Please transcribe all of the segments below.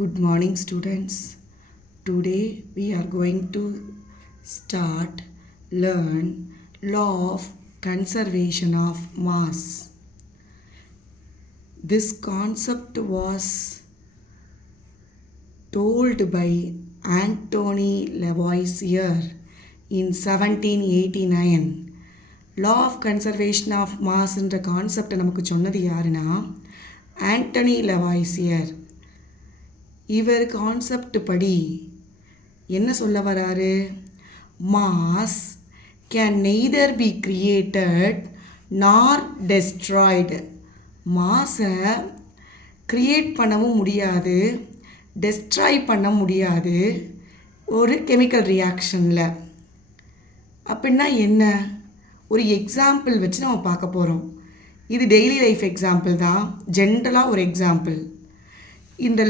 Good morning, students. Today we are going to learn law of conservation of mass. This concept was told by Antony Lavoisier in 1789. Law of conservation of mass என்ற கான்செப்டை நமக்கு சொன்னது யாருன்னா Antony Lavoisier. இவர் concept படி என்ன சொல்ல வராரு? Mass can neither be created nor destroyed. மாஸை கிரியேட் பண்ணவும் முடியாது, டெஸ்ட்ராய் பண்ண முடியாது ஒரு கெமிக்கல் ரியாக்ஷனில். அப்படின்னா என்ன? ஒரு எக்ஸாம்பிள் வச்சு நம்ம பார்க்க போகிறோம். இது டெய்லி லைஃப் எக்ஸாம்பிள் தான், ஜென்ரலாக ஒரு எக்ஸாம்பிள். இந்த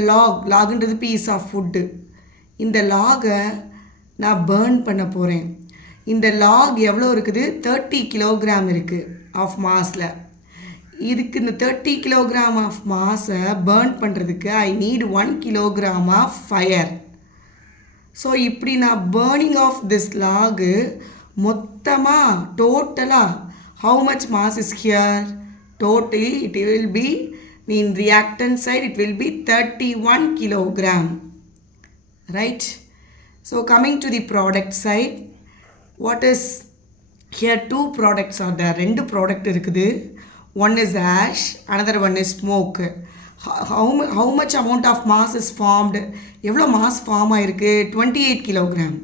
லாகுன்றது பீஸ் ஆஃப் ஃபுட்டு. இந்த லாகை நான் பேர்ன் பண்ண போகிறேன். இந்த லாக் எவ்வளோ இருக்குது? 30 கிலோகிராம் இருக்குது ஆஃப் மாஸில். இதுக்கு இந்த 30 கிலோகிராம் ஆஃப் மாஸை பேர்ன் பண்ணுறதுக்கு I need 1 kilogram of fire. So இப்படி நான் பேர்னிங் ஆஃப் திஸ் லாகு மொத்தமாக டோட்டலாக how much mass is here? Totally it will be in reactant side it will be 31 kilogram, right? So coming to the product side, what is here? Two products are there. ரெண்டு product இருக்குது. One is ash, another one is smoke. How much amount of mass is formed? எவ்வளோ mass form ஆயிருக்கு? 28 kilogram.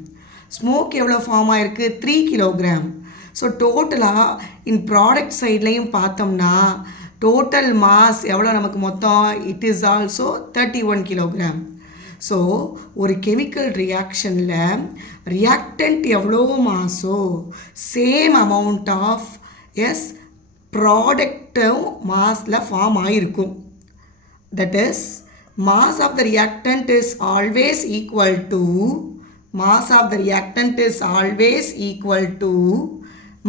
Smoke எவ்வளோ form ஆயிருக்கு? 3 kilogram. So டோட்டலாக இன் product சைட்லையும் பார்த்தோம்னா total mass எவ்வளோ நமக்கு மொத்தம்? It is also 31 kilogram. ஸோ ஒரு கெமிக்கல் ரியாக்ஷனில் ரியாக்டன்ட் எவ்வளோ மாஸோ சேம் அமௌண்ட் ஆஃப் ப்ராடக்டும் மாஸில் ஃபார்ம் ஆகிருக்கும். That is mass of the reactant is always equal to mass of the reactant is always equal to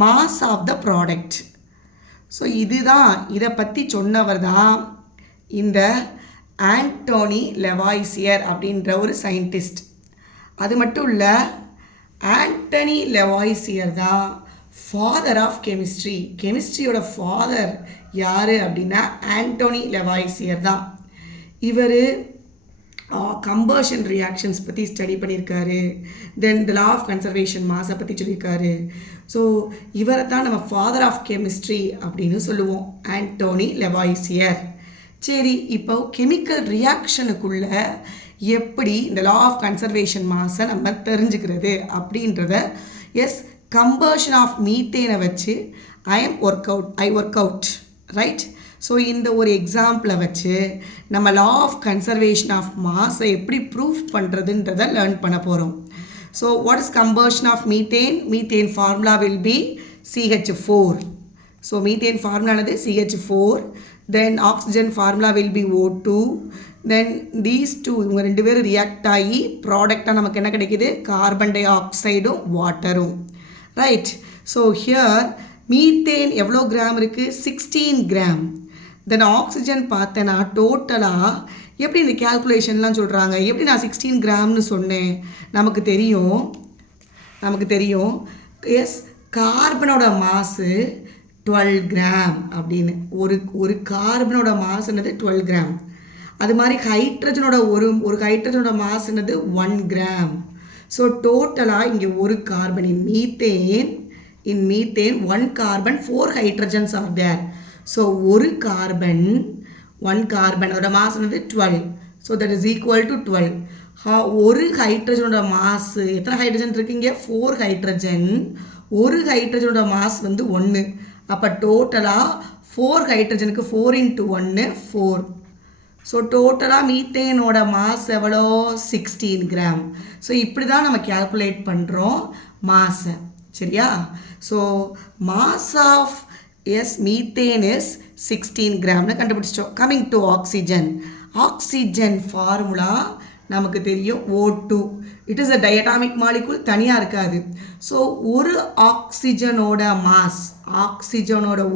mass of the product. So இதுதான், இதை பற்றி சொன்னவர் தான் இந்த ஆண்டோனி லெவாய்சியர் அப்படின்ற ஒரு சயின்டிஸ்ட். அது மட்டும் இல்லை, ஆண்டனி லெவாய்சியர் தான் ஃபாதர் ஆஃப் கெமிஸ்ட்ரி. கெமிஸ்ட்ரியோட ஃபாதர் யார் அப்படின்னா ஆண்டோனி லெவாய்சியர் தான். இவர் கம்பர்ஷன் ரியாக்ஷன்ஸ் பற்றி ஸ்டடி பண்ணியிருக்காரு. தென் த லா ஆஃப் கன்சர்வேஷன் மாஸை பற்றி சொல்லியிருக்காரு. ஸோ இவரை தான் நம்ம ஃபாதர் ஆஃப் கெமிஸ்ட்ரி அப்படின்னு சொல்லுவோம், ஆண்டோனி லெவாய்சியர். சரி, இப்போ கெமிக்கல் ரியாக்ஷனுக்குள்ள எப்படி இந்த லா ஆஃப் கன்சர்வேஷன் மாஸை நம்ம தெரிஞ்சுக்கிறது அப்படின்றத கம்பர்ஷன் ஆஃப் மீத்தேனை வச்சு I work out right. So இந்த ஒரு எக்ஸாம்பிளை வச்சு நம்ம லா ஆஃப் கன்சர்வேஷன் ஆஃப் மாஸை எப்படி ப்ரூஃப் பண்ணுறதுன்றதை லேர்ன் பண்ண போகிறோம். So what is combustion of methane? Methane formula will be CH4. So methane ஃபார்முலானது CH4. Then oxygen formula will be O2. Then these two, இவங்க ரெண்டு பேரும் ரியாக்ட் ஆகி ப்ராடக்டாக நமக்கு என்ன கிடைக்கிது? கார்பன் டை ஆக்சைடும் வாட்டரும், ரைட்? ஸோ ஹியர் மீத்தேன் எவ்வளோ கிராம் இருக்குது? 16 கிராம். தென் ஆக்சிஜன் பார்த்தேன்னா டோட்டலாக எப்படி இந்த கேல்குலேஷன்லாம் சொல்கிறாங்க? எப்படி நான் 16 கிராம்னு சொன்னேன்? நமக்கு தெரியும் கார்பனோட மாசு 12 கிராம் அப்படின்னு. ஒரு கார்பனோட மாசுனது 12 கிராம். அது மாதிரி ஹைட்ரஜனோட ஒரு ஹைட்ரஜனோட மாசுனது 1 கிராம். ஸோ டோட்டலாக இங்கே ஒரு carbon in methane 1 carbon 4 hydrogens are there. So ஒரு one carbon ஓட மாஸ் வந்து 12. So that is equal to 12. ஒரு ஹைட்ரஜனோட மாஸ் எத்தனை ஹைட்ரஜன் இருக்குங்க? 4 ஹைட்ரஜன். ஒரு ஹைட்ரஜனோட மாஸ் வந்து 1. அப்போ டோட்டலாக 4 ஹைட்ரஜனுக்கு 4 into 1 4. ஸோ டோட்டலாக மீத்தேனோட மாஸ் எவ்வளோ? 16 கிராம். ஸோ இப்படி தான் நம்ம கேல்குலேட் பண்ணுறோம் மாஸை, சரியா? So mass of methane is 16 கிராம்னு கண்டுபிடிச்சிட்டோம். Coming to oxygen. Oxygen formula நமக்கு தெரியும் O2. It is a diatomic molecule, தனியாக இருக்காது. ஸோ ஒரு ஆக்சிஜனோட மாஸ்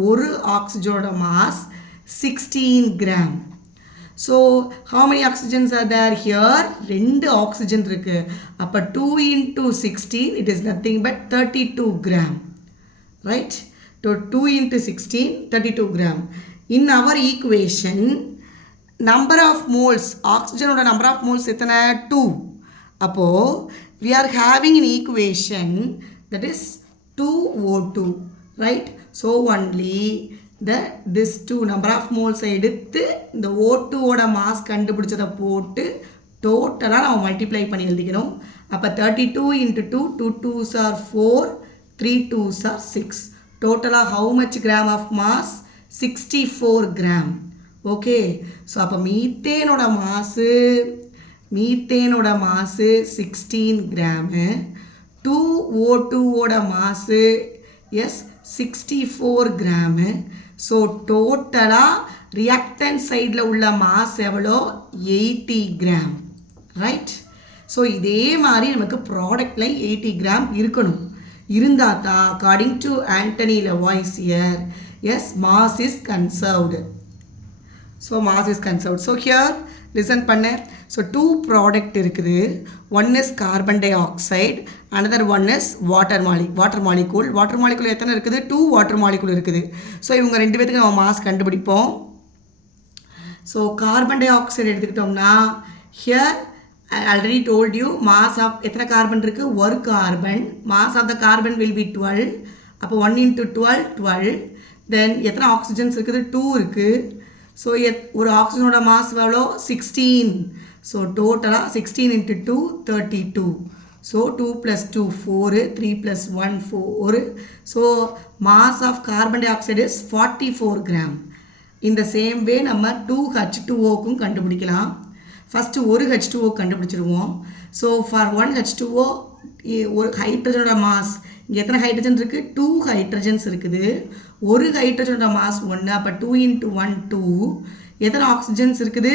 ஒரு ஆக்சிஜனோட mass 16 gram. So how many oxygens are there here? 2 oxygen இருக்கு. அப்ப 2 into 16 it is nothing but 32 gram. Right? So 2 into 16 32 gram. In our equation number of moles oxygen oda number of moles எத்தனை 2. அப்போ we are having an equation that is 2O2. Right? So only this 2 number of moles எடுத்து இந்த O2 ஓட mass கண்டுபிடிச்சதை போட்டு டோட்டலாக நம்ம multiply பண்ணி எழுதிக்கணும். அப்போ 32 into 2 2 2s are 4 3 2s are 6. டோட்டலாக how much gram of mass? 64 gram. Okay, so அப்போ மீத்தேனோட மாசு 16 கிராமு, 2O2 ஓட மாசு எஸ் 64 கிராமு. ஸோ டோட்டலாக ரியாக்டன்ட் சைடில் உள்ள மாஸ் எவ்வளோ? 80 கிராம். ரைட்? ஸோ இதே மாதிரி நமக்கு ப்ராடக்டில் 80 கிராம் இருக்கணும். இருந்தால் தான் according to Antoine Lavoisier as mass is conserved. So mass is conserved. So here listen பண்ணு. ஸோ 2 ப்ராடக்ட் இருக்குது. One is carbon dioxide, another one is water molecule. Water molecule எத்தனை இருக்குது? 2 வாட்டர் மாலிகூல் இருக்குது. So இவங்க 2 பேத்துக்கு நம்ம mass கண்டுபிடிப்போம். So carbon di oxide எடுத்துக்கிட்டோம்னா here I already told you mass of எத்தனை கார்பன் இருக்குது? ஒரு carbon. mass of the carbon will be 12. அப்போ 1 into 12 12. தென் எத்தனை ஆக்சிஜன்ஸ் இருக்குது? 2 இருக்குது. ஸோ ஒரு ஆக்சிஜனோட மாஸ் எவ்வளோ? 16. ஸோ டோட்டலாக 16 into 2 32. So 2 plus 2 4, 3 plus 1 4. So mass of carbon dioxide is 44 gram. இந்த சேம் வே நம்ம 2H2Oக்கும் கண்டுபிடிக்கலாம். ஃபஸ்ட்டு ஒரு H2O கண்டுபிடிச்சிருவோம். ஸோ ஃபார் 1 H2O ஒரு ஹைட்ரஜனோட மாஸ் இங்கே எத்தனை ஹைட்ரஜன் இருக்குது? 2 ஹைட்ரஜன்ஸ் இருக்குது. ஒரு ஹைட்ரஜனோட மாஸ் 1. அப்போ 2 into 1 2. எத்தனை ஆக்சிஜன்ஸ் இருக்குது?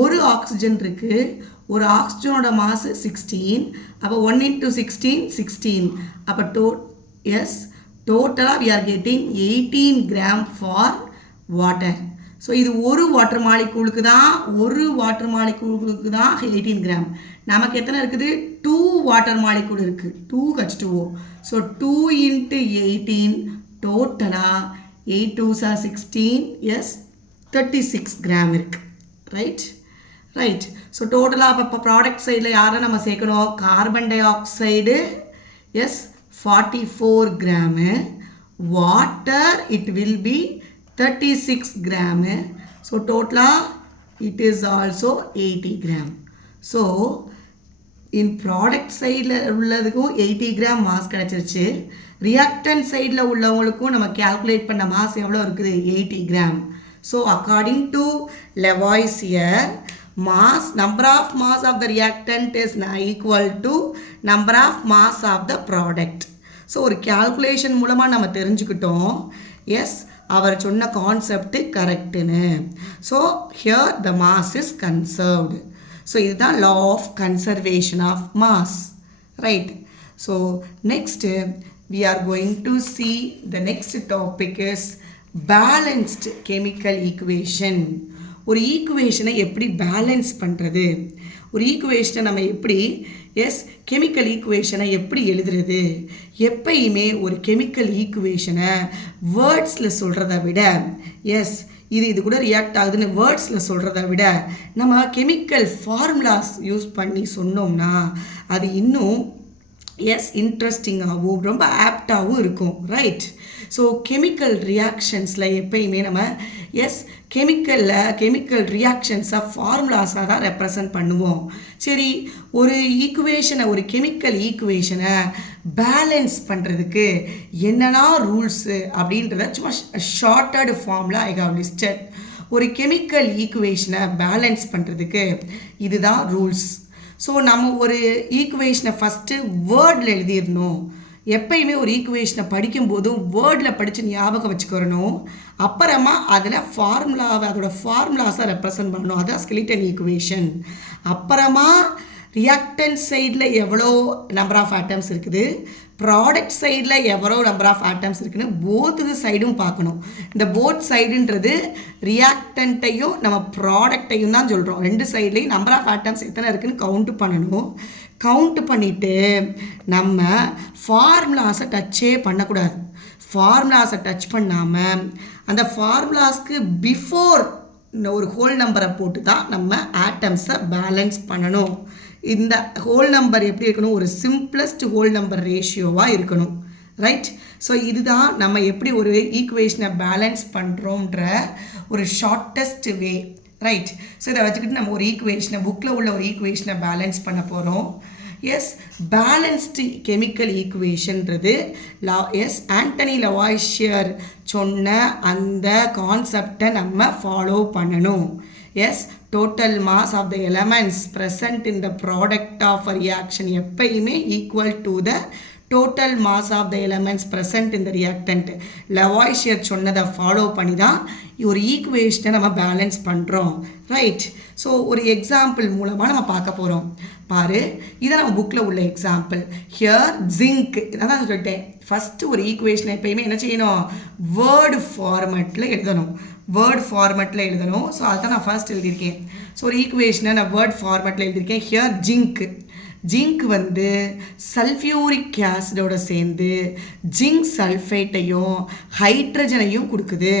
ஒரு ஆக்சிஜன் இருக்குது. ஒரு ஆக்சிஜனோட மாஸ் 16. அப்போ 1 into 16 16. அப்போ எஸ் டோட்டலாக we are getting 18 gram for water. So இது ஒரு வாட்டர் மாலிகூலுக்கு தான் 18 கிராம். நமக்கு எத்தனை இருக்குது? 2 வாட்டர் மாலிகூல் இருக்குது, 2H2O. ஸோ 2 into 18 டோட்டலாக 8 2s are 16 எஸ் 36 கிராம் இருக்குது. ரைட். ஸோ டோட்டலாக இப்போ ப்ராடக்ட் சைடில் யாரை நம்ம சேர்க்கணும்? Carbon dioxide is 44 gram. Water it will be 36 gram. So total it is also 80 gram. So in product side உள்ளதுக்கும் 80 gram mass கிடைச்சிருச்சு. reactant sideல உள்ளவங்களுக்கும் நம்ம calculate பண்ண mass எவ்வளோ இருக்குது? 80 gram. So according to Lavoisier mass, number of mass of the reactant is equal to number of mass of the product. So ஒரு calculation மூலமாக நம்ம தெரிஞ்சுக்கிட்டோம். S, அவர் சொன்ன கான்செப்ட் கரெக்டுன்னு. So here the mass is conserved. So இதுதான் law of conservation of mass. Right. So next we are going to see the next topic is balanced chemical equation. ஒரு ஈக்குவேஷனை எப்படி பேலன்ஸ் பண்ணுறது, ஒரு ஈக்குவேஷனை நம்ம எப்படி கெமிக்கல் ஈக்குவேஷனை எப்படி எழுதுறது. எப்பயுமே ஒரு கெமிக்கல் ஈக்குவேஷனை வேர்ட்ஸில் சொல்கிறத விட இது கூட ரியாக்ட் ஆகுதுன்னு வேர்ட்ஸில் சொல்கிறத விட நம்ம கெமிக்கல் ஃபார்முலாஸ் யூஸ் பண்ணி சொன்னோம்னா அது இன்னும் இன்ட்ரெஸ்டிங்காகவும் ரொம்ப ஆப்டாகவும் இருக்கும். ரைட். ஸோ கெமிக்கல் ரியாக்ஷன்ஸில் எப்பயுமே நம்ம கெமிக்கல் ரியாக்ஷன்ஸை ஃபார்முலாஸாக தான் ரெப்ரசன்ட் பண்ணுவோம். சரி, ஒரு கெமிக்கல் ஈக்குவேஷனை பேலன்ஸ் பண்ணுறதுக்கு என்னென்னா ரூல்ஸு அப்படின்றத சும்மா ஷார்ட்டட் ஃபார்மில் ஐ ஹவ் லிஸ்டட். ஒரு கெமிக்கல் ஈக்குவேஷனை பேலன்ஸ் பண்ணுறதுக்கு இதுதான் ரூல்ஸ். ஸோ நம்ம ஒரு ஈக்குவேஷனை ஃபஸ்ட்டு வேர்டில் எழுதிடணும். எப்பயுமே ஒரு ஈக்குவேஷனை படிக்கும்போதும் வேர்டில் படித்து ஞாபகம் வச்சுக்கிறணும். அப்புறமா அதில் அதோட ஃபார்முலாஸை ரெப்ரசன்ட் பண்ணணும். அதுதான் ஸ்கெலிட்டன் ஈக்குவேஷன். அப்புறமா ரியாக்டன்ட் சைடில் எவ்வளோ நம்பர் ஆஃப் ஆட்டம்ஸ் இருக்குது, ப்ராடக்ட் சைடில் எவ்வளோ நம்பர் ஆஃப் ஆட்டம்ஸ் இருக்குன்னு போத் சைடும் பார்க்கணும். இந்த போத் சைடுன்றது ரியாக்டண்ட்டையும் நம்ம ப்ராடக்டையும் தான் சொல்கிறோம். ரெண்டு சைட்லேயும் நம்பர் ஆஃப் ஆட்டம்ஸ் எத்தனை இருக்குன்னு கவுண்ட் பண்ணணும். கவுண்ட் பண்ணிவிட்டு நம்ம ஃபார்முலாஸை டச்சே பண்ணக்கூடாது. ஃபார்முலாஸை டச் பண்ணாமல் அந்த ஃபார்முலாஸ்க்கு பிஃபோர் ஒரு ஹோல் நம்பரை போட்டு தான் நம்ம ஆட்டம்ஸை பேலன்ஸ் பண்ணணும். இந்த ஹோல் நம்பர் எப்படி இருக்கணும்? ஒரு சிம்பிளஸ்ட் ஹோல் நம்பர் ரேஷியோவாக இருக்கணும். ரைட்? ஸோ இதுதான் நம்ம எப்படி ஒரு ஈக்குவேஷனை பேலன்ஸ் பண்ணுறோன்ற ஒரு ஷார்ட்டஸ்ட் வே. ரைட்? ஸோ இதை வச்சுக்கிட்டு நம்ம ஒரு ஈக்குவேஷனை புக்கில் உள்ள ஒரு ஈக்குவேஷனை பேலன்ஸ் பண்ண போகிறோம். எஸ், பேலன்ஸ்டு கெமிக்கல் ஈக்குவேஷன்றது ஆண்டனி லவாய்சியர் சொன்ன அந்த கான்செப்டை நம்ம ஃபாலோ பண்ணணும். Yes, total mass of the elements present in the product of a reaction எப்பயுமே equal to the total mass of the elements present இந்த ரியாக்டன்ட். லவாய்சியர் சொன்னதை ஃபாலோ பண்ணி தான் ஒரு ஈக்குவேஷனை நம்ம பேலன்ஸ் பண்ணுறோம். ரைட்? ஸோ ஒரு எக்ஸாம்பிள் மூலமாக நம்ம பார்க்க போகிறோம். பாரு, இதை நம்ம புக்கில் உள்ள எக்ஸாம்பிள். ஹியர் ஜிங்க், அதான் சொல்லிட்டேன். ஃபஸ்ட்டு ஒரு ஈக்குவேஷனை எப்பயுமே என்ன செய்யணும்? வேர்டு ஃபார்மேட்டில் எழுதணும். ஸோ அதுதான் நான் ஃபர்ஸ்ட் எழுதியிருக்கேன். ஸோ ஒரு ஈக்குவேஷனை நான் வேர்ட் ஃபார்மேட்டில் எழுதியிருக்கேன். ஹியர் ஜிங்க் வந்து சல்ஃபியூரிக் ஆசிடோட சேர்ந்து ஜிங்க் சல்ஃபேட்டையும் ஹைட்ரஜனையும் கொடுக்குது.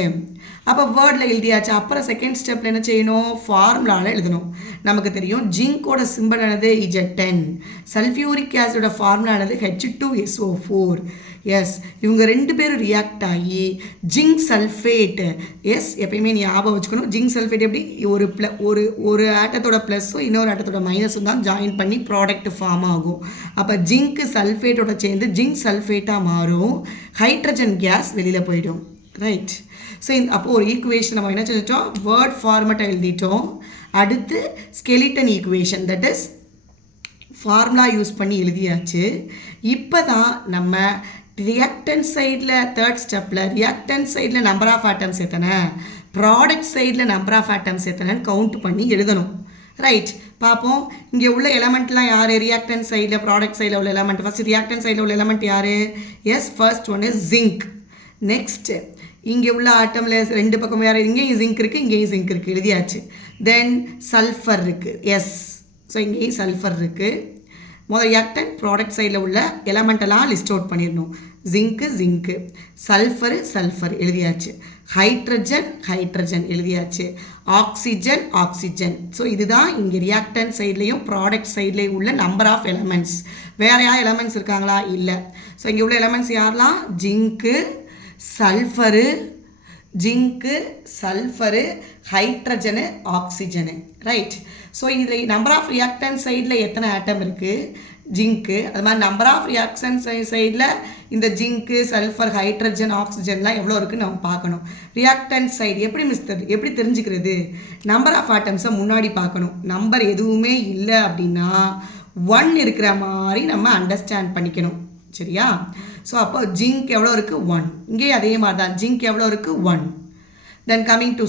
அப்போ வேர்டில் எழுதியாச்சு. அப்புறம் செகண்ட் ஸ்டெப்பில் என்ன செய்யணும்? ஃபார்முலாவில் எழுதணும். நமக்கு தெரியும் ஜிங்கோட சிம்பிள் ஆனது Z10, சல்ஃபியூரிக் ஆசிடோட ஃபார்முலா ஆனது H2SO4. எஸ், இவங்க ரெண்டு பேரும் ரியாக்ட் ஆகி ஜிங்க் சல்ஃபேட். எஸ், எப்பயுமே நீ ஞாபகம் வச்சுக்கணும். ஜிங்க் சல்ஃபேட் எப்படி ஒரு ஆட்டத்தோட ப்ளஸ்ஸும் இன்னொரு ஆட்டத்தோட மைனஸும் தான் ஜாயின் பண்ணி ப்ராடக்ட் ஃபார்ம் ஆகும். அப்போ ஜிங்க் சல்ஃபேட்டோட சேர்ந்து ஜிங்க் சல்ஃபேட்டாக மாறும். ஹைட்ரஜன் கேஸ் வெளியில் போயிடும். ரைட்? ஸோ அப்போது ஒரு ஈக்குவேஷன் நம்ம என்ன செஞ்சிட்டோம்? வேர்ட் ஃபார்மேட்டை எழுதிட்டோம். அடுத்து skeleton equation, that is formula use பண்ணி எழுதியாச்சு. இப்போ தான் நம்ம ரியாக்டன்ட் சைடில் தேர்ட் ஸ்டெப்பில் ரியாக்டன்ட் சைடில் நம்பர் ஆஃப் ஆட்டம்ஸ் எத்தனை, ப்ராடக்ட் சைடில் நம்பர் ஆஃப் ஆட்டம்ஸ் எத்தனைன்னு கவுண்ட் பண்ணி எழுதணும். ரைட்? பார்ப்போம். இங்கே உள்ள எலமெண்ட்லாம் யார்? ரியாக்டன்ட் சைடில் ப்ராடக்ட் சைடில் உள்ள எலமெண்ட். ஃபஸ்ட் ரியாக்டன்ட் சைடில் உள்ள எலமெண்ட் யார்? Yes, first one is zinc. Next இங்கே உள்ள ஆட்டமில் ரெண்டு பக்கம் வேறு, இங்கேயும் ஜிங்க் இருக்குது, இங்கேயும் ஜிங்க் இருக்குது, எழுதியாச்சு. தென் சல்ஃபர் இருக்குது. எஸ், ஸோ இங்கேயும் சல்ஃபர் இருக்குது. முதல் ரியாக்டன்ட் ப்ராடக்ட் சைடில் உள்ள எலமெண்டெல்லாம் லிஸ்ட் அவுட் பண்ணிடணும். ஜிங்க்கு, சல்ஃபர் எழுதியாச்சு. ஹைட்ரஜன் எழுதியாச்சு. ஆக்சிஜன். ஸோ இதுதான் இங்கே ரியாக்டன்ட் சைட்லேயும் ப்ராடக்ட் சைட்லேயும் உள்ள நம்பர் ஆஃப் எலமெண்ட்ஸ். வேறு யார் எலமெண்ட்ஸ் இருக்காங்களா? இல்லை. ஸோ இங்கே உள்ள எலமெண்ட்ஸ் யாரெல்லாம்? Zinc, sulphur, hydrogen, oxygen. Right? So இதில் நம்பர் ஆஃப் ரியாக்டன்ட் சைடில் எத்தனை ஆட்டம் இருக்குது? ஜிங்க்கு. அது மாதிரி நம்பர் ஆஃப் ரியாக்ஷன் சைடில் இந்த ஜிங்க்கு, சல்ஃபர், ஹைட்ரஜன், ஆக்சிஜன்லாம் எவ்வளோ இருக்குன்னு நம்ம பார்க்கணும். ரியாக்டன்ட் சைடு எப்படி தெரிஞ்சுக்கிறது? நம்பர் ஆஃப் ஆட்டம்ஸை முன்னாடி பார்க்கணும். நம்பர் எதுவுமே இல்லை அப்படின்னா 1 இருக்கிற மாதிரி நம்ம அண்டர்ஸ்டாண்ட் பண்ணிக்கணும். சரியா? ஸோ அப்போ ஜிங்க் எவ்வளோ இருக்குது? 1. இங்கே அதே மாதிரி தான் ஜிங்க் எவ்வளோ இருக்குது? 1. தென் கம்மிங் டு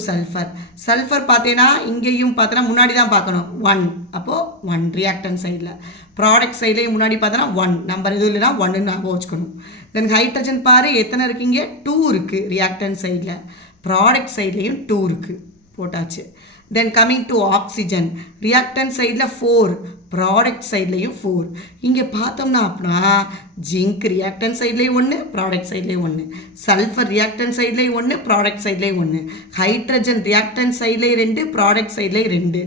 சல்ஃபர் பார்த்தீங்கன்னா இங்கேயும் பார்த்தோன்னா முன்னாடி தான் பார்க்கணும். 1. அப்போது 1 ரியாக்டன்ட் சைடில். ப்ராடக்ட் சைட்லேயும் முன்னாடி பார்த்தோன்னா 1. நம்பர் எதுவும் இல்லைனா 1ன்னு ஞாபகம் வச்சுக்கணும். தென் ஹைட்ரஜன் பாரு எத்தனை இருக்கீங்க? 2 இருக்குது ரியாக்டன்ட் சைடில். ப்ராடக்ட் சைட்லேயும் 2 இருக்குது, போட்டாச்சு. Then coming to oxygen, reactant சைடில் 4, ப்ராடக்ட் சைட்லேயும் 4. இங்கே பார்த்தோம்னா அப்படின்னா ஜிங்க் ரியாக்டன்ட் சைட்லேயும் 1, ப்ராடக்ட் சைட்லேயும் 1, சல்ஃபர் ரியாக்டன்ட் சைட்லேயும் 1, ப்ராடக்ட் சைட்லேயும் 1, ஹைட்ரஜன் ரியாக்டன்ட் சைட்லேயும் 2, ப்ராடக்ட் சைட்லேயும் 2,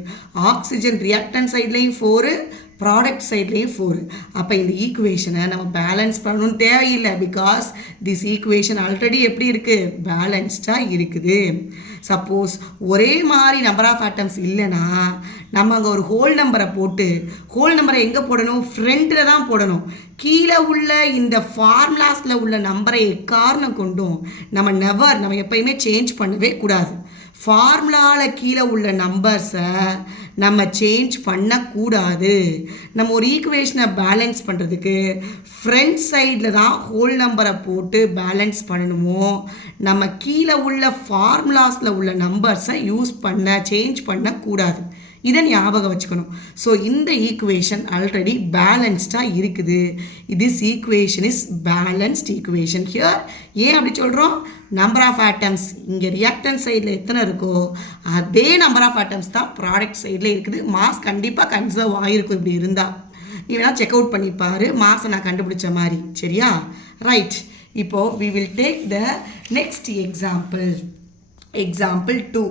ஆக்சிஜன் ரியாக்டன்ட் சைட்லேயும் 4, ப்ராடக்ட் சைட்லேயும் 4. அப்போ இந்த ஈக்குவேஷனை நம்ம பேலன்ஸ் பண்ணணும்னு தேவையில்லை. பிகாஸ் திஸ் ஈக்குவேஷன் ஆல்ரெடி எப்படி இருக்குது? பேலன்ஸ்டாக இருக்குது. சப்போஸ் ஒரே மாதிரி நம்பர் ஆஃப் ஆட்டம்ஸ் இல்லைன்னா நம்ம அங்கே ஒரு ஹோல் நம்பரை போட்டு, ஹோல் நம்பரை எங்கே போடணும்? ஃப்ரண்ட்டில் தான் போடணும். கீழே உள்ள இந்த ஃபார்முலாஸில் உள்ள நம்பரை எக்காரணம் கொண்டும் நம்ம எப்பயுமே சேஞ்ச் பண்ணவே கூடாது. ஃபார்முலாவில் கீழே உள்ள நம்பர்ஸை நம்ம சேஞ்ச் பண்ணக்கூடாது. நம்ம ஒரு ஈக்குவேஷனை பேலன்ஸ் பண்ணுறதுக்கு ஃப்ரண்ட் சைடில் தான் ஹோல் நம்பரை போட்டு பேலன்ஸ் பண்ணணுமோ, நம்ம கீழே உள்ள ஃபார்முலாஸில் உள்ள நம்பர்ஸை சேஞ்ச் பண்ணக்கூடாது. இதை ஞாபகம் வச்சுக்கணும். ஸோ இந்த ஈக்குவேஷன் ஆல்ரெடி பேலன்ஸ்டாக இருக்குது. This equation is balanced equation. Here ஏன் அப்படி சொல்கிறோம்? நம்பர் ஆஃப் ஆட்டம்ஸ் இங்கே ரியாக்டன்ட் சைடில் எத்தனை இருக்கோ அதே நம்பர் ஆஃப் ஆட்டம்ஸ் தான் ப்ராடக்ட் சைடில் இருக்குது. மாஸ் கண்டிப்பாக கன்சர்வ் ஆகிருக்கும் இப்படி இருந்தால். நீ வேணால் செக் அவுட் பண்ணிப்பார், மாஸை நான் கண்டுபிடிச்ச மாதிரி. சரியா? ரைட். இப்போது we will take the next example. Example 2.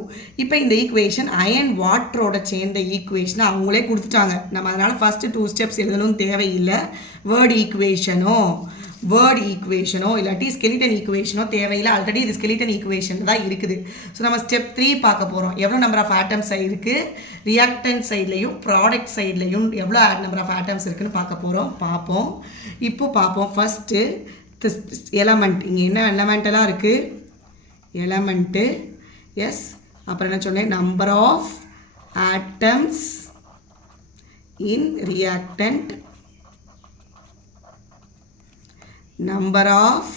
இப்போ இந்த ஈக்குவேஷன் அயன் வாட்டரோட சேர்ந்த ஈக்குவேஷனை அவங்களே கொடுத்துட்டாங்க. நம்ம அதனால் ஃபஸ்ட்டு 2 ஸ்டெப்ஸ் எழுதணும்னு தேவையில்லை. வேர்டு ஈக்குவேஷனோ இல்லாட்டி ஸ்கெலிட்டன் ஈக்குவேஷனோ தேவையில்லை. ஆல்ரெடி இது ஸ்கெலிட்டன் ஈக்குவேஷன் தான் இருக்குது. ஸோ நம்ம ஸ்டெப் 3 பார்க்க போகிறோம். எவ்வளோ நம்பர் ஆஃப் ஆட்டம்ஸ் இருக்குது, ரியாக்டன்ட் சைட்லையும் ப்ராடக்ட் சைட்லையும் எவ்வளோ நம்பர் ஆஃப் ஆட்டம்ஸ் இருக்குதுன்னு பார்ப்போம். இப்போ பார்ப்போம். First element. இங்கே என்ன எலமெண்டெல்லாம் இருக்குது? எலமெண்ட்டு. எஸ். அப்புறம் என்ன சொன்னேன்? Number of atoms in reactant, number of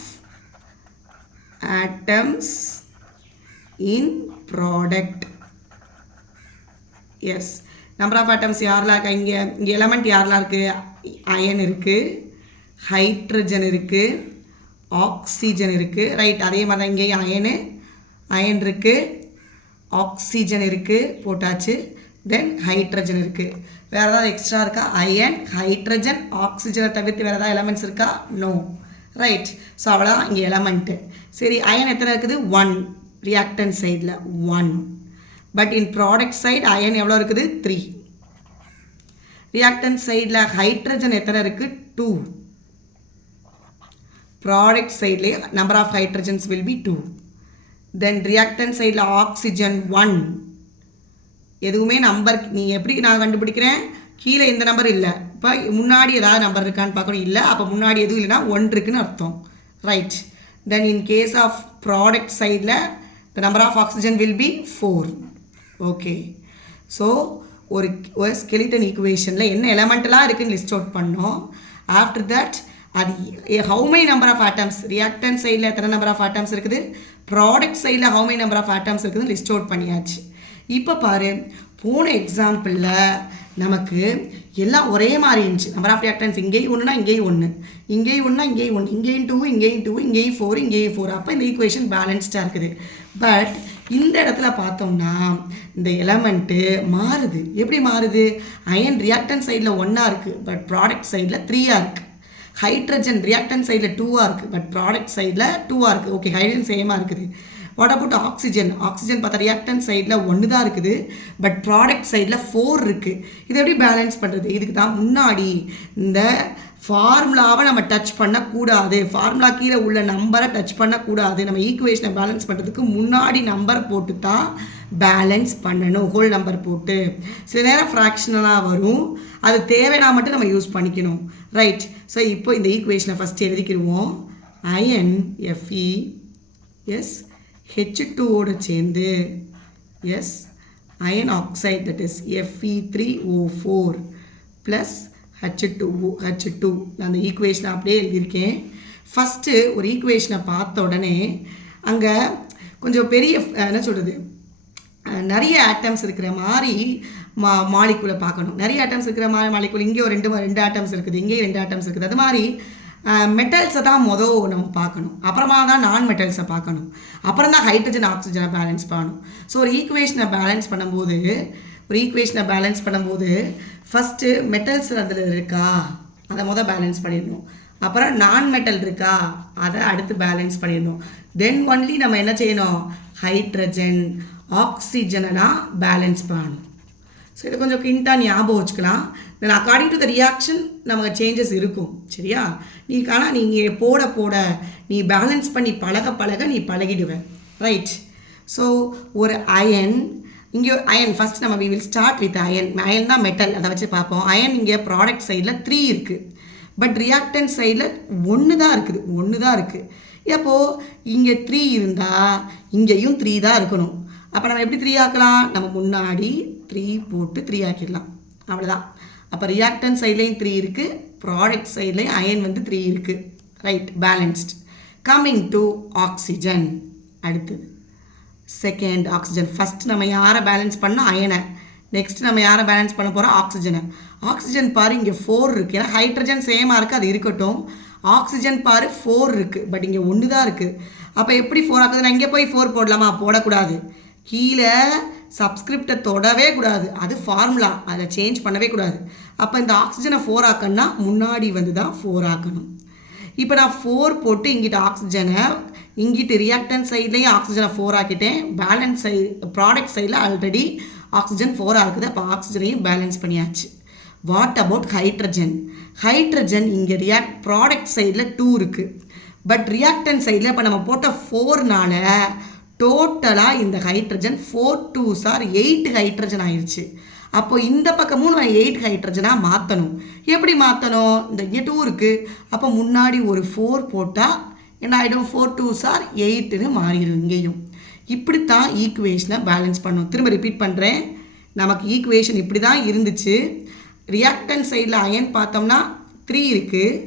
atoms in product. Yes. Number of atoms யாரெல்லாம் இருக்கா? இங்கே எலமெண்ட் யாரெல்லாம் இருக்குது? அயன் இருக்குது, ஹைட்ரஜன் இருக்குது, ஆக்சிஜன் இருக்குது. ரைட். அதே மாதிரி தான் இங்கேயும் அயன் இருக்குது, ஆக்சிஜன் இருக்குது, போட்டாச்சு. தென் ஹைட்ரஜன் இருக்குது. வேறு ஏதாவது எக்ஸ்ட்ரா இருக்கா? அயன், ஹைட்ரஜன், ஆக்சிஜனை தவிர்த்து வேறு ஏதாவது எலமெண்ட்ஸ் இருக்கா? நோ. ரைட். ஸோ அவ்வளோதான் இங்கே எலமெண்ட்டு. சரி, அயன் எத்தனை இருக்குது? 1 ரியாக்டன்ட் சைடில் 1. But in product side iron எவ்வளோ இருக்குது? 3. ரியாக்டன்ட் சைடில் ஹைட்ரஜன் எத்தனை இருக்குது? 2. ப்ராடக்ட் சைட்லேயே number of hydrogens will be 2. Then reactant சைடில் ஆக்சிஜன் 1. எதுவுமே நம்பர் நீ எப்படி நான் கண்டுபிடிக்கிறேன்? கீழே இந்த நம்பர் இல்லை. இப்போ முன்னாடி ஏதாவது நம்பர் இருக்கான்னு பார்க்கணும். இல்லை, அப்போ முன்னாடி எதுவும் இல்லைன்னா 1 இருக்குன்னு அர்த்தம். Right. Then in case of product சைடில் the number of oxygen will be 4. Okay. So ஒரு ஸ்கெலிட்டன் ஈக்குவேஷனில் என்ன எலமெண்ட்டெல்லாம் இருக்குன்னு லிஸ்ட் அவுட் பண்ணோம். ஆஃப்டர் தட் அது how many number of atoms, reactant சைடில் எத்தனை நம்பர் ஆஃப் ஆட்டம்ஸ் இருக்குது, ப்ராடக்ட் சைடில் how many number of atoms இருக்குதுன்னு லிஸ்ட் அவுட் பண்ணியாச்சு. இப்போ பாரு, போன எக்ஸாம்பிளில் நமக்கு எல்லாம் ஒரே மாதிரி இருந்துச்சு. நம்பர் ஆஃப் ரியாக்டன்ஸ் இங்கேயும் ஒன்றுனா இங்கேயும் 1, இங்கேயும் ஒன்றா இங்கேயும் 1, இங்கேயும் 2, இங்கேயும் 2, இங்கேயும் 4, இங்கேயும் 4. அப்போ இந்த ஈக்குவேஷன் பேலன்ஸ்டாக இருக்குது. பட் இந்த இடத்துல பார்த்தோம்னா இந்த எலமெண்ட்டு மாறுது. எப்படி மாறுது? அயன் ரியாக்டன்ட் சைடில் 1 இருக்குது, பட் ப்ராடக்ட் சைடில் 3 இருக்குது. ஹைட்ரஜன் ரியாக்டன்ட் சைடில் 2 இருக்குது, பட் ப்ராடக்ட் சைடில் 2 இருக்குது. ஓகே, ஹைட்ரஜன் சேமாக இருக்குது. What about oxygen? ஆக்சிஜன் பார்த்தா ரியாக்டன்ட் சைடில் 1 தான் இருக்குது, பட் ப்ராடக்ட் சைடில் 4 இருக்குது. இதை எப்படி பேலன்ஸ் பண்ணுறது? இதுக்கு தான் முன்னாடி இந்த ஃபார்முலாவை நம்ம டச் பண்ணக்கூடாது. ஃபார்முலா கீழே உள்ள நம்பரை டச் பண்ணக்கூடாது. நம்ம ஈக்குவேஷனை பேலன்ஸ் பண்ணுறதுக்கு முன்னாடி நம்பர் போட்டு தான் பேலன்ஸ் பண்ணணும். ஹோல் நம்பர் போட்டு. சில நேரம் ஃப்ராக்ஷனலாக வரும், அது தேவைன்னா மட்டும் நம்ம யூஸ் பண்ணிக்கணும். ரைட். ஸோ இப்போ இந்த ஈக்குவேஷனை ஃபஸ்ட்டு எழுதிக்கிடுவோம். அயன் Fe எஸ் H2ஓடு சேர்ந்து as iron oxide that is Fe3O4 plus H2. நான் அந்த ஈக்குவேஷனை அப்படியே எழுதியிருக்கேன். ஃபஸ்ட்டு ஒரு ஈக்குவேஷனை பார்த்த உடனே அங்கே கொஞ்சம் பெரிய என்ன சொல்கிறது, நிறைய ஆட்டம்ஸ் இருக்கிற மாதிரி மாலிகுலை பார்க்கணும். நிறைய ஆட்டம்ஸ் இருக்கிற மாதிரி மாலிகுல். இங்கே ஒரு ரெண்டு ஆட்டம்ஸ் இருக்குது, இங்கேயும் 2 ஆட்டம்ஸ் இருக்குது. அது மாதிரி மெட்டல்ஸை தான் நம்ம பார்க்கணும். அப்புறமா தான் நான் மெட்டல்ஸை பார்க்கணும். அப்புறம் தான் ஹைட்ரஜன் ஆக்சிஜனை பேலன்ஸ் பண்ணணும். ஸோ ஒரு ஈக்குவேஷனை பேலன்ஸ் பண்ணும்போது ஃபஸ்ட்டு மெட்டல்ஸ் அதில் இருக்கா அதை பேலன்ஸ் பண்ணிடணும். அப்புறம் நான் மெட்டல் இருக்கா அதை அடுத்து பேலன்ஸ் பண்ணிடணும். தென் ஒன்லி நம்ம என்ன செய்யணும்? ஹைட்ரஜன் ஆக்சிஜனை பேலன்ஸ் பண்ணணும். ஸோ இதை கொஞ்சம் கிண்டாக ஞாபகம் வச்சுக்கலாம். தென் அக்கார்டிங் டு த ரியாக்ஷன் நமக்கு சேஞ்சஸ் இருக்கும். சரியா? ஆனால் நீங்கள் போட நீ பேலன்ஸ் பண்ணி பழக நீ பழகிடுவேன். ரைட். ஸோ ஒரு அயன், இங்கே அயன் ஃபஸ்ட் நம்ம will start with iron. Iron தான் மெட்டல், அதை வச்சு பார்ப்போம். அயன் இங்கே ப்ராடக்ட் சைடில் 3 இருக்குது, பட் ரியாக்டன்ட் சைடில் 1 தான் இருக்குது. அப்போது இங்கே 3 இருந்தால் இங்கேயும் 3 தான் இருக்கணும். அப்போ நம்ம எப்படி 3 ஆக்கலாம்? நம்ம முன்னாடி 3 போட்டு 3 ஆக்கிடலாம். அவ்வளோதான். அப்போ ரியாக்டன்ட் சைட்லேயும் 3 இருக்குது, ப்ராடக்ட் சைட்லேயும் அயன் 3 இருக்குது. Right, balanced. Coming to oxygen. அடுத்தது செகண்ட் ஆக்சிஜன். ஃபஸ்ட் நம்ம யாரை பேலன்ஸ் பண்ணோம்? அயனை. நெக்ஸ்ட் நம்ம யாரை பேலன்ஸ் பண்ண போகிறோம்? ஆக்சிஜனை. ஆக்சிஜன் பாரு இங்கே 4 இருக்குது. ஏன்னா ஹைட்ரஜன் சேமாக இருக்குது, அது இருக்கட்டும். ஆக்சிஜன் பாரு 4 இருக்குது, பட் இங்கே 1 தான் இருக்குது. அப்போ எப்படி 4 ஆகுது? நான் இங்கே போய் 4 போடலாமா? போடக்கூடாது. கீழே சப்ஸ்கிரிப்டை தொடவே கூடாது, அது ஃபார்முலா, அதில் சேஞ்ச் பண்ணவே கூடாது. அப்போ இந்த ஆக்சிஜனை 4 ஆக்கணும்னா முன்னாடி வந்து தான் 4 ஆக்கணும். இப்போ நான் 4 போட்டு இங்கிட்ட ஆக்சிஜனை, இங்கிட்ட ரியாக்டன் சைட்லேயும் ஆக்சிஜனை 4 ஆக்கிட்டேன். பேலன்ஸ் சைடு ப்ராடக்ட் சைடில் ஆல்ரெடி ஆக்சிஜன் 4 இருக்குது. அப்போ ஆக்சிஜனையும் பேலன்ஸ் பண்ணியாச்சு. What about hydrogen? ஹைட்ரஜன் இங்கே ப்ராடக்ட் சைடில் 2 இருக்குது, பட் ரியாக்டன் சைடில் இப்போ நம்ம போட்ட 4னால டோட்டலாக இந்த ஹைட்ரஜன் 4 2s are 8 ஹைட்ரஜன் ஆயிடுச்சு. அப்போது இந்த பக்கமும் நான் 8 ஹைட்ரஜனாக மாற்றணும். எப்படி மாற்றணும்? இந்த இங்கே 2 இருக்குது, அப்போ முன்னாடி ஒரு 4 போட்டால் என்ன ஆகிடும்? 4 2s are 8ன்னு மாறிடும். இங்கேயும் இப்படித்தான் ஈக்குவேஷனை பேலன்ஸ் பண்ணும். திரும்ப ரிப்பீட் பண்ணுறேன், நமக்கு ஈக்குவேஷன் இப்படி தான் இருந்துச்சு. ரியாக்டன் சைடில் அயன் பார்த்தோம்னா 3 இருக்குது,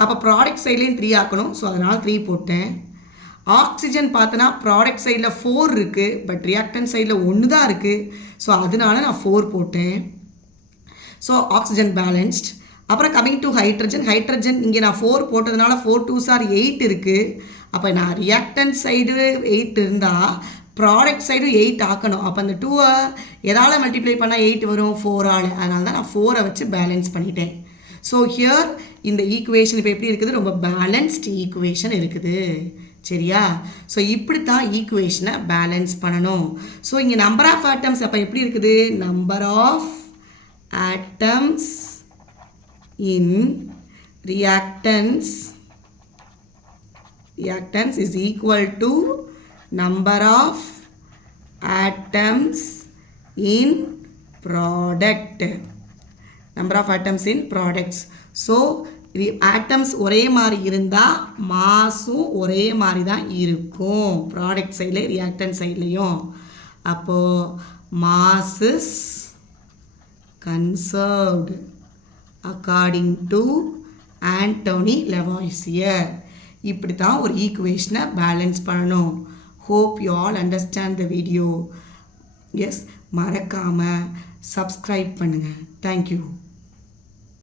அப்போ ப்ராடக்ட் சைட்லேயும் 3 ஆக்கணும். ஸோ அதனால் 3 போட்டேன். ஆக்சிஜன் பார்த்தோன்னா ப்ராடக்ட் சைடில் 4 இருக்குது, பட் ரியாக்டன் சைடில் 1 தான் இருக்குது. ஸோ அதனால நான் 4 போட்டேன். So oxygen balanced. அப்புறம் கமிங் டு ஹைட்ரஜன். ஹைட்ரஜன் இங்கே நான் 4 போட்டதுனால 4 2s are 8 இருக்குது. அப்போ நான் ரியாக்டன் சைடு 8 இருந்தால் ப்ராடக்ட் சைடு 8 ஆக்கணும். அப்போ அந்த 2 எதால் மல்டிப்ளை பண்ணால் 8 வரும்? 4ஆல். அதனால தான் நான் 4 வச்சு பேலன்ஸ் பண்ணிட்டேன். ஸோ ஹியர் இந்த ஈக்குவேஷன் இப்போ எப்படி இருக்குது? ரொம்ப பேலன்ஸ்ட் ஈக்குவேஷன் இருக்குது. சரியா? ஸோ இப்படி தான் ஈக்குவேஷனை பேலன்ஸ் பண்ணணும். ஸோ இங்கே நம்பர் ஆஃப் ஆட்டம்ஸ் அப்போ எப்படி இருக்குது? Number of atoms in reactants is equal to number of atoms in product. Number of atoms in products. So atoms ஒரே மாதிரி இருந்தால் மாஸும் ஒரே மாதிரி தான் இருக்கும், ப்ராடக்ட் சைடில் ரியாக்டன் சைட்லேயும். அப்போது mass is conserved according to Anthony Lavoisier. இப்படி தான் ஒரு ஈக்குவேஷனை பேலன்ஸ் பண்ணணும். Hope you all understand the video. Yes, மறக்காமல் சப்ஸ்கிரைப் பண்ணுங்கள். தேங்க்யூ.